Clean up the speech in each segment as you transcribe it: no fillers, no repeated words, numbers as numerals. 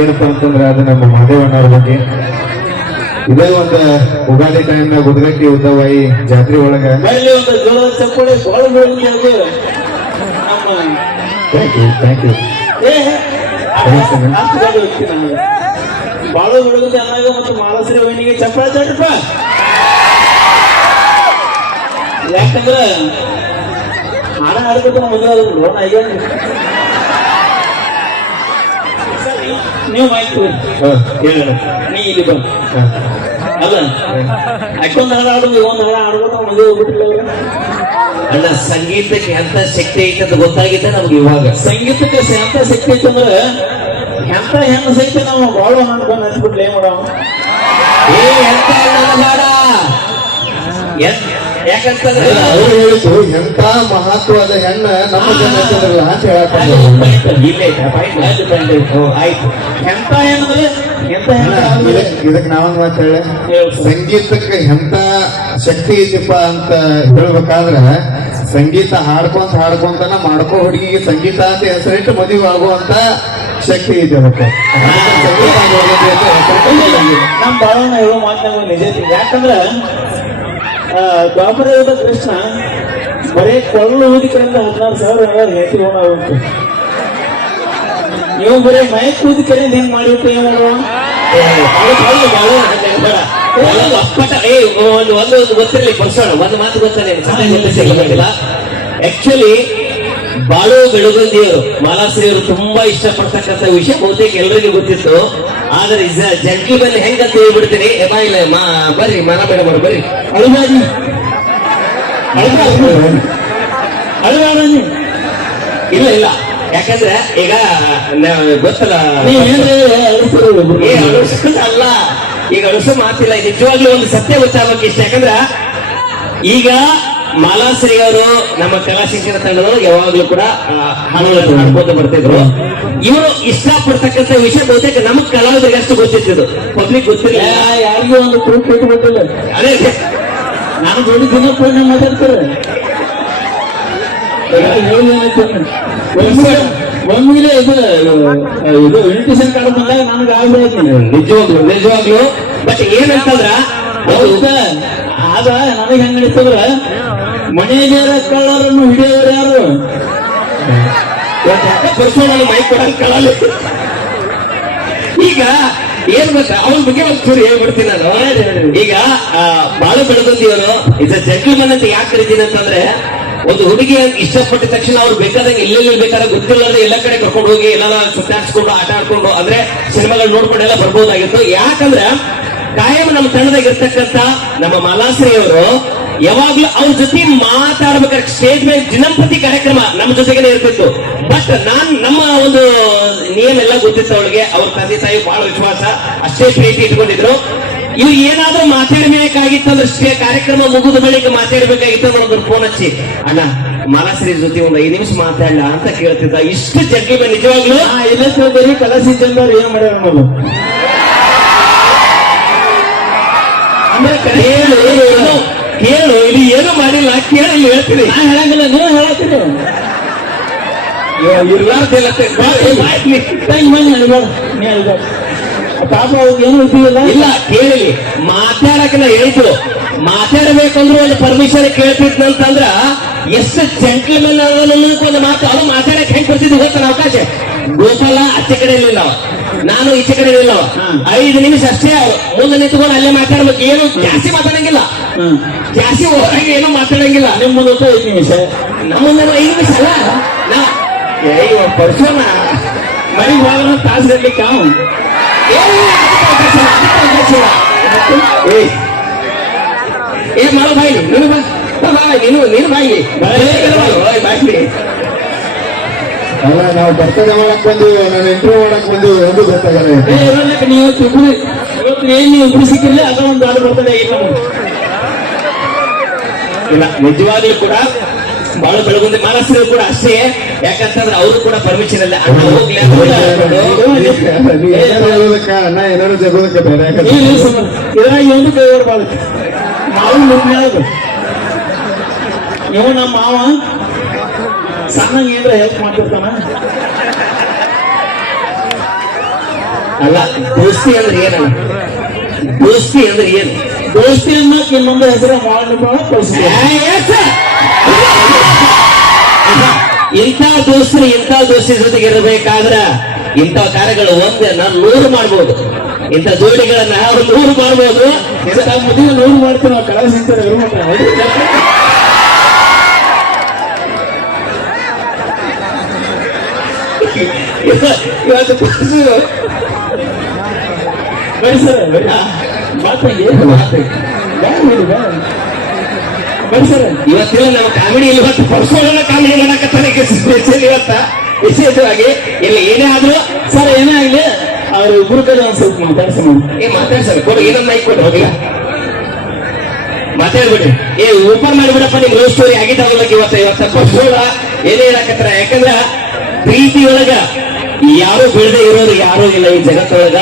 ಏನಪ್ಪಾ ಅಂತಂದ್ರೆ ಅದು ನಮ್ಮ ಮಹದೇವಣ್ಣವ್ರ ಬಗ್ಗೆ. ಇದೇ ಒಂದು ಉಗಾದಿ ಟೈಮ್ನಾಗ ಉದ್ಗಟ್ಟಿ ಉದ್ದವಾಯಿ ಜಾತ್ರೆ ಒಳಗ ಒಂದು ಜೋರ ಚಪ್ಪಳೆ ಬಾಳ ಥ್ಯಾಂಕ್ ಯು ಬಾಳ ಬೆಳಗುತ್ತೆ ಅನ್ನಾಗ ಮತ್ತು ಮಾಲಶ್ರೀ ವೈನಿಗೆ ಚಪ್ಪಳ ಚಟಪ್ಪ. ಯಾಕಂದ್ರ ಹಾಡ ಹಾಡ್ಬೇಕು ಮದುವೆ ಲೋನ್ ಆಗ್ಯಾವ. ನೀವು ಮಾಹಿತಿ ಹೇಳ ನೀ ಇಲ್ಲಿ ಬಂದ ಅಲ್ಲ ಅಕ್ಕೊಂದು ಹಾಡ ಆಡೋದು ಒಂದು ಹಾಡ ಆಡ್ಬೇಕು ಮದುವೆ ಹೋಗ್ಬಿಟ್ಟಿಲ್ಲ ಅವ್ರ. ಅಲ್ಲ, ಸಂಗೀತಕ್ಕೆ ಎಂತ ಶಕ್ತಿ ಐತೆ ಅಂತ ಗೊತ್ತಾಗಿದ್ದ ನಮ್ಗೆ ಇವಾಗ. ಸಂಗೀತಕ್ಕೆ ಎಂತ ಶಕ್ತಿ ಐತೆ ಅಂದ್ರೆ ಎಂತ ಹೆಣ್ಣು ಸಹಿತ ನಾವು ಬಾಳ ಮಾಡ್ಕೊಂಡು ಹಚ್ಬಿಟ್ಲೆ ಏನ್ ಮಾಡವ. ಎಂತ ಬೇಡ ಯಾಕಂತಂದ್ರೆ ಅವ್ರು ಹೇಳಿದ್ದು ಎಂತ ಮಹತ್ವದ ಹೆಣ್ಣ ನಮ್ಮ ಜನ ಅಂತ ಹೇಳಕ್ ಆಯ್ತು. ಎಂತ ಹೆಣ್ಣಂದ್ರೆ ಎಂತ ಇದಕ್ ನಾವೊಂದ್ ಮಾತು ಹೇಳ, ಸಂಗೀತಕ್ಕೆ ಎಂತ ಶಕ್ತಿ ಐತಿಪ್ಪ ಅಂತ ಹೇಳ್ಬೇಕಾದ್ರೆ ಸಂಗೀತ ಹಾಡ್ಕೊಂತಾನ ಮಾಡ್ಕೋ ಹುಡುಗಿಗೆ ಸಂಗೀತ ಅಂತ ಹೆಸರಿಟ್ಟು ಮದುವೆ ಆಗುವಂತ ಶಕ್ತಿ ಐತೆ ಅದಕ್ಕೆ. ನಮ್ ಬಾಳಣ್ಣ ಹೇಳೋ ಮಾತನಾಗ ನಿಜ. ಯಾಕಂದ್ರ ದ್ವಾಪರಯುಗದ ಕೃಷ್ಣ ಬರೇ ಕೊಳ್ಳು ಊದಿಕರಿಂದ 16,000 ಹೆಂಡತಿ ಹೋಣ ಉಂಟು. ನೀವು ಬರೀ ಮೈಕ್ ಊದಿಕರಿಂದ ಹೆಂಗ್ ಮಾಡಿಬಿಟ್ಟು ಏನ್ ಮಾಡುವ ಒಂದು ಗೊತ್ತಿರಲಿ ಪರ್ಸೋಣ. ಒಂದು ಮಾತು ಗೊತ್ತಿಲ್ಲ. ಆಕ್ಚುಲಿ ಬಾಳು ಬೆಳಗುಂದಿಯವರು ಮಾಲಾಶ್ರೀಯವರು ತುಂಬಾ ಇಷ್ಟಪಡ್ತಕ್ಕಂಥ ವಿಷಯ ಬಹುತೇಕ ಎಲ್ಲರಿಗೂ ಗೊತ್ತಿತ್ತು. ಆದ್ರೆ ಜಂಟಿ ಬನ್ನಿ ಹೆಂಗಂತ ಹೇಳ್ಬಿಡ್ತೀನಿ. ಬರ್ರಿ ಮನ ಬೇಡ ಬರ್ರಿ ಅಳುಗಾಡಿ ಅಳುಗಾಡಿ ಇಲ್ಲ ಇಲ್ಲ. ಯಾಕಂದ್ರೆ ಈಗ ಗೊತ್ತಲ್ಲ ಅಲ್ಲ, ಈಗ ಅಳಿಸೋ ಮಾತಿಲ್ಲ. ನಿಜವಾಗ್ಲೂ ಒಂದು ಸತ್ಯ ಗೊತ್ತಾಗಬೇಕು ಇಷ್ಟ. ಯಾಕಂದ್ರ ಈಗ ಮಾಲಾಶ್ರೀ ಅವರು ನಮ್ಮ ಕಲಾಶಿಕ್ಷಣ ತಂಡದವರು ಯಾವಾಗ್ಲೂ ಕೂಡ ಹಾಡುಗಳನ್ನು ಹಾಡ್ಕೊಂಡು ಬರ್ತಿದ್ರು. ಇವರು ಇಷ್ಟಪಡ್ತಕ್ಕಂಥ ವಿಷಯ ಬಹುತೇಕ ನಮಗ್ ಕಲಾವಿದರಿಗೆ ಅಷ್ಟು ಗೊತ್ತಿತ್ತು, ಪಬ್ಲಿಕ್ ಗೊತ್ತಿಲ್ಲ. ಯಾರಿಗೂ ಒಂದು ಪ್ರೂಫ್ ಕೊಟ್ಟು ಗೊತ್ತಿಲ್ಲ. ಅದೇ ನಾನು ದೊಡ್ಡ ದಿನ ಫೋನ್ ಮಾತಾಡ್ತಾರೆ. ಒಮ್ಮಿಗೆ ಇದು ಇನ್ವಿಟೇಷನ್ ಕಾರ್ಡ್ ಬಂದಾಗ ನನಗೆ ಆಗ್ಬಿಡ್ತೀನಿ ನಿಜವಾಗ್ಲು. ಬಟ್ ಏನಂತಂದ್ರ ಆಗ ನನಗೆ ಹೆಂಗ್ ನಡೀತಂದ್ರ ಮನೆಯಲ್ಲಿರ ಕಳ್ಳರನ್ನು ಹಿಡಿಯೋರು ಯಾರು ಪರ್ಸೋಣ ಮೈಕ್ ಕೊಡಲ್ಲ. ಈಗ ಏನ್ ಗೊತ್ತಾ, ಅವ್ರ ಬಗ್ಗೆ ಒಂಚೂರು ಹೇಳ್ಬಿಡ್ತೀನಿ ನಾನು. ಈಗ ಬಾಳು ಬೆಳಗುಂದಿಯವರು ಇಸ್ ಅ ಜೆಂಟಲ್ಮನ್ ಅಂತ ಯಾಕೆ ಕರಿತೀನಿ ಅಂತಂದ್ರೆ, ಒಂದು ಹುಡುಗಿ ಇಷ್ಟಪಟ್ಟ ತಕ್ಷಣ ಅವ್ರು ಬೇಕಾದಂಗೆ ಎಲ್ಲೆಲ್ಲಿ ಬೇಕಾದ್ರೆ ಗೊತ್ತಿಲ್ಲದೆ ಎಲ್ಲ ಕಡೆ ಕರ್ಕೊಂಡು ಹೋಗಿ ಎಲ್ಲ ಸುತ್ತಾಡ್ಸ್ಕೊಂಡು ಆಟ ಆಡ್ಕೊಂಡು ಅಂದ್ರೆ ಸಿನಿಮಾಗಳು ನೋಡ್ಕೊಂಡು ಎಲ್ಲ ಬರ್ಬೋದಾಗಿತ್ತು. ಯಾಕಂದ್ರೆ ಕಾಯಂ ನಮ್ಮ ತಂಡದಾಗ ಇರ್ತಕ್ಕಂಥ ನಮ್ಮ ಮಾಲಾಶ್ರೀ ಅವರು ಯಾವಾಗ್ಲೂ ಅವ್ರ ಜೊತೆ ಮಾತಾಡ್ಬೇಕಾದ್ರೆ ಸ್ಟೇಜ್ ಮೇಲೆ ದಿನಂಪ್ರತಿ ಕಾರ್ಯಕ್ರಮ ನಮ್ಮ ಜೊತೆಗೇನೆ ಇರ್ತಿತ್ತು. ಬಟ್ ನಮ್ಮ ಒಂದು ನಿಯಮ ಎಲ್ಲ ಗೊತ್ತಿತ್ತು ಅವಳಿಗೆ. ಅವ್ರ ತಂದೆ ತಾಯಿ ಬಹಳ ವಿಶ್ವಾಸ, ಅಷ್ಟೇ ಪ್ರೀತಿ ಇಟ್ಕೊಂಡಿದ್ರು. ಇವು ಏನಾದ್ರೂ ಮಾತಾಡ್ಬೇಕಾಗಿತ್ತು ಅಂದ್ರೆ ಕಾರ್ಯಕ್ರಮ ಮುಗಿದ ಬಳಿಕ ಮಾತಾಡ್ಬೇಕಾಗಿತ್ತು ಅಂದ್ರೆ ಒಂದು ಫೋನ್ ಹಚ್ಚಿ, ಅಣ್ಣ ಮಾಲಾಶ್ರೀ ಜೊತೆ ಒಂದು 5 ನಿಮಿಷ ಮಾತಾಡಲ್ಲ ಅಂತ ಕೇಳ್ತಿದ್ದ. ಇಷ್ಟು ಜಗ್ಗಿ ನಿಜವಾಗ್ಲೂ ಬರೀ ಕಲಸಿ ಚಂದ್ರ ಏನ್ ಮಾಡ್ಯಾರ ಅನ್ನೋದು ಅಂದ್ರೆ ಕೇಳು, ಇಲ್ಲಿ ಏನು ಮಾಡಿಲ್ಲ, ಕೇಳಿ ಹೇಳ್ತೀನಿ. ನಾನು ಹೇಳಂಗಿಲ್ಲ, ನೀವು ಹೇಳತ್ತೀರಿ. ಪಾಪ ಅವ್ರಿಗೆ ಏನು ಉಪಯೋಗ ಇಲ್ಲ. ಕೇಳಿಲಿ, ಮಾತಾಡಕ್ಕೆ ನಾ ಹೇಳಿದ್ರು. ಮಾತಾಡಬೇಕಂದ್ರೆ ಒಂದು ಪರ್ಮಿಷನ್ ಕೇಳ್ತಿದ್ನಂತಂದ್ರ ಎಷ್ಟು ಜೆಂಟ್ಲ್ಮನ್ ಒಂದು ಮಾತು ಅದು ಮಾತಾಡಕ್ಕೆ ಹೆಂಗ್ ಕೊಡ್ತಿದ್ವಿ ಗೊತ್ತಾನ ಅವಕಾಶ. ಗೋಪಾಲ ಆಚೆ ಕಡೆ ಇರಲಿಲ್ಲ, ನಾನು ಈಚೆ ಕಡೆ ಇರಲಿಲ್ಲ. 5 ನಿಮಿಷ ಅಷ್ಟೇ ಮುಂದೆ ನಿಂತ್ಕೊಂಡು ಅಲ್ಲೇ ಮಾತಾಡ್ಬೇಕು. ಏನು ಜಾಸ್ತಿ ಮಾತಾಡಂಗಿಲ್ಲ, ಜಾಸ್ತಿ ಹೊರಗೆ ಏನೋ ಮಾತಾಡಂಗಿಲ್ಲ. ನಿಮ್ಮ ಮುಂದೆ 5 ನಿಮಿಷ, ನಮ್ಮ ಮುಂದೆ 5 ನಿಮಿಷ ಅಲ್ಲ. ಪರ್ಸೋನ ಮನೆಗೆ ಹೋಗೋಣ ತಾಸು ಗಡ್ಲಿಕ್ಕೆ ಏನ್ ಮಾಡೋ ಬಾಯಿ ನೀನು ಬಾಯಿ ಅಲ್ಲ, ನಾವು ಬರ್ತಡೇ ಮಾಡಕ್ ಬಂದಿವಿ, ನಾನು ಇಂಟರ್ವ್ಯೂ ಮಾಡಕ್ ಬಂದಿವಿ, ಎಂದು ಗೊತ್ತಾಗಲ್ಲ. ನೀವು ಇವತ್ತು ಏನ್ ನೀವು ಇಬ್ರು ಸಿಕ್ಕಿರ್ಲಿ ಅದ ಒಂದು ಆಡು ಬರ್ತಡೇ ಇಲ್ಲ. ನಿಜವಾಗ್ಲೂ ಕೂಡ ಬಾಳು ಬೆಳಗುಂದಿ ಮಾಲಾಶ್ರೀ ಕೂಡ ಅಷ್ಟೇ. ಯಾಕಂತಂದ್ರೆ ಅವರು ಕೂಡ ಪರ್ಮಿಷನ್ ಇಲ್ಲ. ಅಣ್ಣ ಏನಾದ್ರು ಜಗೋದಕ್ಕೆ ಬೇರೆ ಇದ್ರಾಗ ಒಂದು ಕೈ ಹೊರಬಾರ್ದು. ನಾವು ಹೇಳೋದು ನೀವು ನಮ್ಮ ಮಾವ ಸಣ್ಣ ಏನ್ರ ಹೆಲ್ಪ್ ಮಾಡ್ತಿರ್ತಾನ. ಅಲ್ಲ ದೋಸ್ತಿ ಅಂದ್ರೆ ಏನಲ್ಲ ದೋಸ್ತಿ ಅಂದ್ರೆ ಏನು ದೋಸ್ತಿ ಅನ್ನೋಕೆ ಇನ್ನೊಂದು ಹೆಸರು ಮಾಡಿ ಇಂಥ ದೋಸ್ತರು ಇಂಥ ದೋಸ್ತಿ ಜೊತೆಗೆ ಇರಬೇಕಾದ್ರ ಇಂಥ ಕಾರ್ಯಗಳು ಒಂದೇ ನಾನು 100 ಮಾಡ್ಬೋದು ಇಂಥ ಜೋಡಿಗಳನ್ನ ಅವ್ರು 100 ಮಾಡ್ಬೋದು ಇಂಥ ಮದುವೆ 100 ಮಾಡ್ತೀವಿ ನಾವು ಕಲಾ ಸಿಂಚರ ಇವತ್ತು ಬರೀ ಸರ್ ಬರೀ ಮಾತು ಏನು ಮಾತು ಬರೀ ಸರ್ ಇವತ್ತಿಲ್ಲ ನಾವು ಕಾಮಿಡಿ ಇವತ್ತು ಪರ್ಸೋಣ ಕಾಮಿಡಿ ಮಾಡಕತ್ತಾನೆ ಇವತ್ತ ವಿಶೇಷವಾಗಿ ಇಲ್ಲಿ ಏನೇ ಆದ್ರೂ ಸರ್ ಏನೇ ಆಗ್ಲಿ ಅವ್ರ ಇಬ್ರು ಕಡೆ ಒಂದ್ ಸ್ವಲ್ಪ ಮಾತಾಡ್ಸೋಣ ಮಾತಾಡ್ಸಲ್ಲ ಕೊಡು ಏನನ್ನ ಇಟ್ಕೊಟ್ಟು ಹೋಗಿಲ್ಲ ಮಾತಾಡ್ಬಿಡಿ ಓಪನ್ ಮಾಡಿಬಿಡಪ್ಪ ನಿಮ್ ಲವ್ ಸ್ಟೋರಿ ಆಗಿದ್ದಾವಲ್ಲ ಇವತ್ತ ಪರ್ಸೋಣ ಏನೇ ಹೇಳಕತ್ತಾರ ಯಾಕಂದ್ರ ಪ್ರೀತಿ ಒಳಗ ಯಾರು ಬೆಳೆದೇ ಇರೋರು ಯಾರೂ ಇಲ್ಲ ಈ ಜಗತ್ತೊಳಗ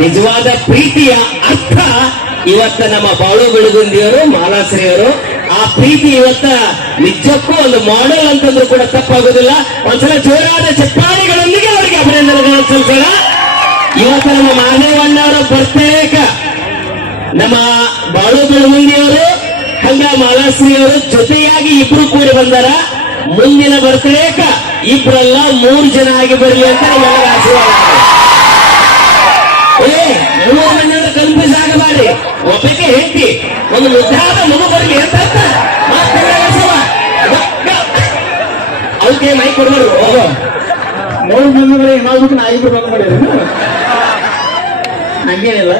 ನಿಜವಾದ ಪ್ರೀತಿಯ ಅರ್ಥ ಇವತ್ತ ನಮ್ಮ ಬಾಳು ಬೆಳಗುಂದಿಯವರು ಮಾಲಾಶ್ರೀಯವರು ಆ ಪ್ರೀತಿ ಇವತ್ತ ನಿಜಕ್ಕೂ ಒಂದು ಮಾಡೆಲ್ ಅಂತಂದ್ರೂ ಕೂಡ ತಪ್ಪಾಗೋದಿಲ್ಲ ಒಂದ್ಸಲ ಜೋರಾದ ಚಪ್ಪಾಳಿಗಳೊಂದಿಗೆ ಅವರಿಗೆ ಅಭಿನಂದನೆಗಳನ್ನು ಸಲ್ಲಿಸೋಣ ಇವತ್ತ ನಮ್ಮ ಮಾದೇವಣ್ಣವರ ಬರ್ತೇಕ ನಮ್ಮ ಬಾಳು ಬೆಳಗುಂದಿಯವರು ಹಂಗ ಮಾಲಾಶ್ರೀಯವರು ಜೊತೆಯಾಗಿ ಇಬ್ರು ಕೂಡಿ ಬಂದಾರ ಮುಂದಿನ ಬರ್ತೇಕ ಇಬ್ರಲ್ಲ 3 ಜನ ಆಗಿ ಬರಲಿ ಅಂತ ನಮ್ಮೆಲ್ಲರ ಆಶೀರ್ವಾದ 3 ಮಂದಿ ಅಂತ ಕನ್ಫ್ಯೂಸ್ ಆಗಬಾರಿ ಒಬ್ಬಕ್ಕೆ ಹೇಳ್ತಿ ಒಂದು ಮುದ್ದಾದ ಮಗು ಬರಲಿ ಅಂತ ಅವಕ್ಕೆ ಮೈ ಕೊಡ್ಬಾರ್ದು 3 ಮಂದಿ ಏನಾಗ್ಬೇಕು ನಾ 5 ಬಂದ್ ಮಾಡಿದ್ರು ಹಂಗೇನಿಲ್ಲ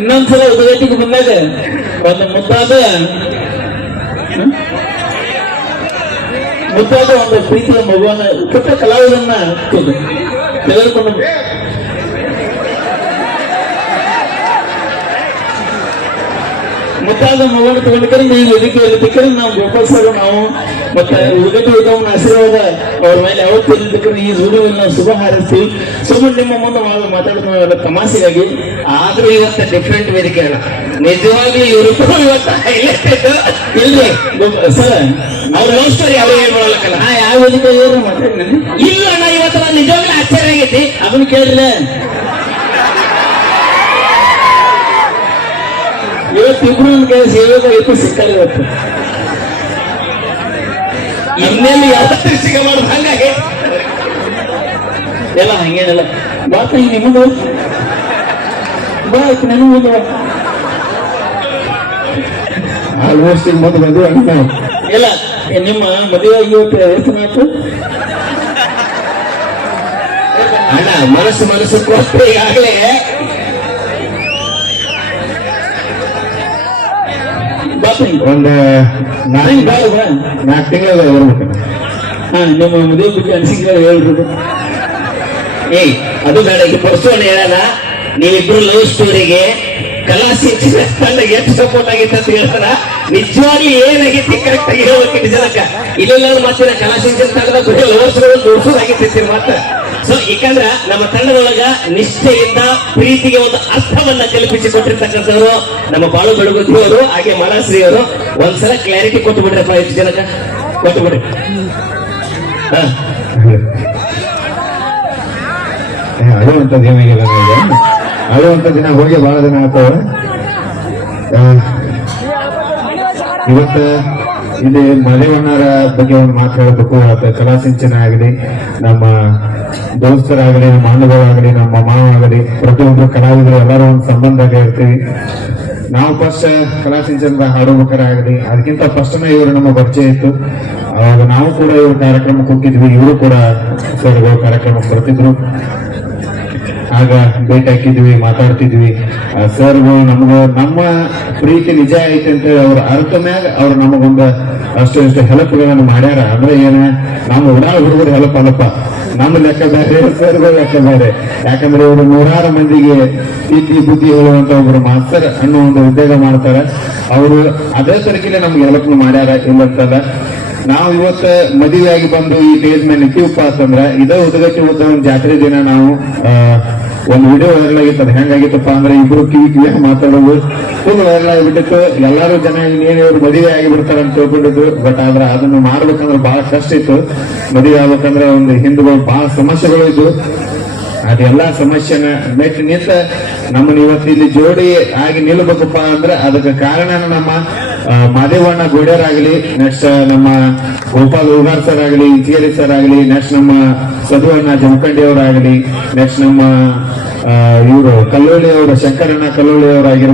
ಇನ್ನೊಂದ್ಸಲ ಉದ್ಘಾಟಿಗೆ ಬಂದಾಗ ಒಂದು ಮುದ್ದಾದ ಒಂದು ಪ್ರೀತಿಯ ಮಗುವನ್ನ ಪುಟ್ಟ ಕಲಾವಿದನ್ನ ತೆಗೆದುಕೊಂಡು ಮುದ್ದಾದ ಮಗುವನ್ನು ತಗೊಂಡ್ಕರೆ ನೀವು ಇದಕ್ಕೆ ಇರಬೇಕಂದ್ರೆ ನಾವು ಗೋಪಾಲ್ ಸರ್ ನಾವು ಮತ್ತೆ ಉದ್ಘಾಟಿ ಉತ್ತಮನ ಆಶೀರ್ವಾದ ಅವ್ರ ಮೇಲೆ ಯಾವತ್ತು ಇರಬೇಕಂದ್ರೆ ಈ ಜೋಡಿಯಲ್ಲಿ ನಾವು ಶುಭ ಹಾರೈಸ್ತೀವಿ ಸುಮ್ಮನೆ ನಿಮ್ಮ ಮುಂದೆ ಮಾತಾಡೋದು ತಮಾಷೆಗಾಗಿ ಆದ್ರೂ ಇವತ್ತ ಡಿಫ್ರೆಂಟ್ ವೇದಿಕೆ ಅಲ್ಲ ನಿಜವಾಗ್ಲೂ ಇವರು ಇವತ್ತ ಇಲ್ರಿ ಸರ್ ಅವ್ರ ಲವ್ ಸ್ಟೋರಿ ಯಾವ ಹೇಳ್ಕೊಳಕಲ್ಲ ನಾ ಯಾವ ವೇದಿಕೆ ಮಾತಾಡ್ತೀನಿ ಇಲ್ಲ ಅಣ್ಣ ಇವತ್ತು ನಾನು ನಿಜವಾಗ್ಲೂ ಆಶ್ಚರ್ಯ ಆಗೈತಿ ಅದನ್ನ ಕೇಳಿಲ್ಲ ಇವತ್ತಿಬ್ರು ಒಂದು ಕೆಲಸ ಹೇಳೋದಾಗಿತ್ತು ಸಿಕ್ಕಲ್ಲ ಇವತ್ತು ಇನ್ನೆಲ್ಲಿ ಯಾವತ್ತೂ ಸಿಗಬಾರ್ದು ಹಂಗಾಗಿ ಎಲ್ಲ ಹಂಗೇನಿಲ್ಲ ಬಾ ತಂಗಿ ನಿಮ್ಮದು ಬಾ ನನ್ನ ಮುಂದೆ ಆಲ್ಮೋಸ್ಟ್ ಈಗ ಮುಂದೆ ಬಂದು ಇಲ್ಲ ನಿಮ್ಮ ಮದುವೆ ಆಗಿ ಎಷ್ಟು ಮಾತು ಅಣ್ಣ ಮನಸ್ಸು ಕೊಟ್ಟು ಈಗಾಗಲೇ ಬಾ ತಂಗಿ ಒಂದು ತಂಗಿ ಬಾ ಬಾ 4 ತಿಂಗಳ ಬರ್ಬೇಕು ಹಾ ನಿಮ್ಮ ಮದುವೆ ಬಗ್ಗೆ ಅನಿಸಿಕೆ ಹೇಳ್ಬಿಟ್ಟು ಅದು ಬೇಡ ಈಗ ಪರ್ಸೋಣ ಹೇಳೋಣ ನೀವಿಬ್ರು ಲವ್ ಸ್ಟೋರಿಗೆ ಕಲಾ ಶಿಕ್ಷಣ ತಂಡ ಎಷ್ಟು ಸಪೋರ್ಟ್ ಆಗಿತ್ತು ಅಂತ ಹೇಳ್ತಾರ ನಿಜವಾಗ್ಲೂ ಏನಾಗಿತ್ತು ಕರೆಕ್ಟ್ ಆಗಿ ಹೇಳ್ಬೇಕಿತ್ತು ಜನಕ್ಕ ಇಲ್ಲೆಲ್ಲ ಮತ್ತೆ ಕಲಾ ಶಿಕ್ಷಣ ತಂಡದ ಬರೀ ಲವರ್ಸ್ಗಳು ನೋಡ್ಸೋದಾಗಿತ್ತು ಮಾತ್ರ ಸೊ ಯಾಕಂದ್ರ ನಮ್ಮ ತಂಡದೊಳಗ ನಿಷ್ಠೆಯಿಂದ ಪ್ರೀತಿಗೆ ಒಂದು ಅರ್ಥವನ್ನ ಕಲ್ಪಿಸಿಕೊಟ್ಟಿರ್ತಕ್ಕಂಥವ್ರು ನಮ್ಮ ಬಾಳು ಬೆಳಗುತ್ತಿ ಅವರು ಹಾಗೆ ಮಾಲಾಶ್ರೀ ಅವರು ಒಂದ್ಸಲ ಕ್ಲಾರಿಟಿ ಕೊಟ್ಟು ಬಿಡ್ರಪ್ಪ ಎಷ್ಟು ಜನಕ್ಕ ಕೊಟ್ಟು ಬಿಡ್ರಿ ಅಳುವಂಥದ್ದು ಏನಾಗಿಲ್ಲ ನನಗೆ ಅಳುವಂಥ ದಿನ ಹೋಗಿ ಬಹಳ ದಿನ ಆಗ್ತಾವ ಇವತ್ತು ಇಲ್ಲಿ ಮಲೆವಣ್ಣರ ಬಗ್ಗೆ ಒಂದು ಮಾತಾಡಬೇಕು ಕಲಾ ಸಿಂಚನ ಆಗಲಿ ನಮ್ಮ ದೋಸ್ತರಾಗಲಿ ನಮ್ಮ ಅಣ್ಣಗಳಾಗಲಿ ನಮ್ಮ ಮಾವ ಆಗಲಿ ಪ್ರತಿಯೊಂದು ಕಲಾವಿದರು ಎಲ್ಲರೂ ಒಂದು ಸಂಬಂಧ ಇರ್ತೀವಿ ನಾವು ಫಸ್ಟ್ ಕಲಾ ಸಿಂಚನದ ಹಾಡಬೇಕಾರಾಗಲಿ ಅದಕ್ಕಿಂತ ಫಸ್ಟ್ನೇ ಇವರು ನಮ್ಮ ಪರಿಚಯ ಇತ್ತು ಅವಾಗ ನಾವು ಕೂಡ ಇವ್ರ ಕಾರ್ಯಕ್ರಮಕ್ಕೆ ಹೋಗಿದ್ವಿ ಇವರು ಕೂಡ ಸರ್ಗಳು ಕಾರ್ಯಕ್ರಮಕ್ಕೆ ಬರ್ತಿದ್ರು ಆಗ ಭೇಟಿ ಹಾಕಿದ್ವಿ ಮಾತಾಡ್ತಿದ್ವಿ ಸರ್ಗಳು ನಮ್ಗ ನಮ್ಮ ಪ್ರೀತಿ ನಿಜ ಐತೆ ಅಂತೇಳಿ ಅವ್ರ ಅರ್ಥ ಮ್ಯಾಗ ಅವ್ರು ನಮಗೊಂದು ಅಷ್ಟು ಇಷ್ಟು ಹೆಲ್ಪ್ಗಳನ್ನು ಮಾಡ್ಯಾರ ಅಂದ್ರೆ ಏನ ನಮ್ಮ ಉಡಾಳ ಹುಡುಗರು ಹೆಲ್ಪ್ ಅಲ್ಲಪ್ಪ ನಮ್ಮ ಲೆಕ್ಕ ಬೇರೆ ಸರ್ಗಳು ಲೆಕ್ಕ ಬೇರೆ ಯಾಕಂದ್ರೆ ಇವರು 100 ಮಂದಿಗೆ ಪ್ರೀತಿ ಬುದ್ಧಿ ಹೇಳುವಂತ ಒಬ್ರು ಮಾಸ್ತರ್ ಅನ್ನೋ ಒಂದು ಉದ್ಯೋಗ ಮಾಡ್ತಾರ ಅವರು ಅದೇ ತರಕಿಲೆ ನಮ್ಗೆ ಹೆಲ್ಪ್ ಮಾಡ್ಯಾರ ಇಲ್ಲಂತಲ್ಲ ನಾವು ಇವತ್ತ ಮದುವೆಯಾಗಿ ಬಂದು ಈ ಸ್ಟೇಜ್ ಮೇಲೆ ನಿಂತೀವಪ್ಪ ಅಂತಂದ್ರ ಇದೇ ಉದ್ಗಟ್ಟಿ ಉದ್ದ ಒಂದು ಜಾತ್ರೆ ದಿನ ನಾವು ಒಂದು ವಿಡಿಯೋ ವೈರಲ್ ಆಗಿತ್ತು ಅದು ಹೆಂಗಾಗಿತ್ತಪ್ಪ ಅಂದ್ರೆ ಇಬ್ರು ಕಿವಿ ಮಾತಾಡೋದು ಫುಲ್ ವೈರಲ್ ಆಗಿಬಿಟ್ಟಿತ್ತು ಎಲ್ಲಾರು ಜನ ಇನ್ನೇನು ಇವ್ರು ಮದುವೆ ಆಗಿಬಿಡ್ತಾರ ಅಂತ ತಿಳ್ಕೊಂಡಿದ್ದು ಬಟ್ ಆದ್ರೆ ಅದನ್ನು ಮಾಡ್ಬೇಕಂದ್ರೆ ಬಹಳ ಕಷ್ಟ ಇತ್ತು ಮದುವೆ ಆಗ್ಬೇಕಂದ್ರೆ ಒಂದು ಹಿಂದೂಗಳು ಬಹಳ ಸಮಸ್ಯೆಗಳು ಇದ್ದು ಅದೆಲ್ಲಾ ಸಮಸ್ಯೆನ ಮೆಟ್ಟಿ ನಿಂತ ನಮ್ಮನ್ನ ಇವತ್ತು ಇಲ್ಲಿ ಜೋಡಿ ಆಗಿ ನಿಲ್ಬೇಕಪ್ಪ ಅಂದ್ರೆ ಅದಕ್ಕೆ ಕಾರಣ ನಮ್ಮ ಮಾದೇವಣ್ಣ ಗೋಡ್ಯರಾಗಲಿ, ನೆಕ್ಸ್ಟ್ ನಮ್ಮ ಗೋಪಾಲ್ ಉಗಾರ್ ಸರ್ ಆಗಲಿ, ಇಂಚಿಗೇರಿ ಸರ್ ಆಗಲಿ, ನೆಕ್ಸ್ಟ್ ನಮ್ಮ ಸದುವಣ್ಣ ಜಮಖಂಡಿ ಅವರಾಗಲಿ, ನೆಕ್ಸ್ಟ್ ನಮ್ಮ ಇವರು ಕಲ್ಲೋಳಿ ಅವರು ಶಂಕರಣ್ಣ ಕಲ್ಲೋಳಿ ಅವರಾಗಿರ್ಬೋದು.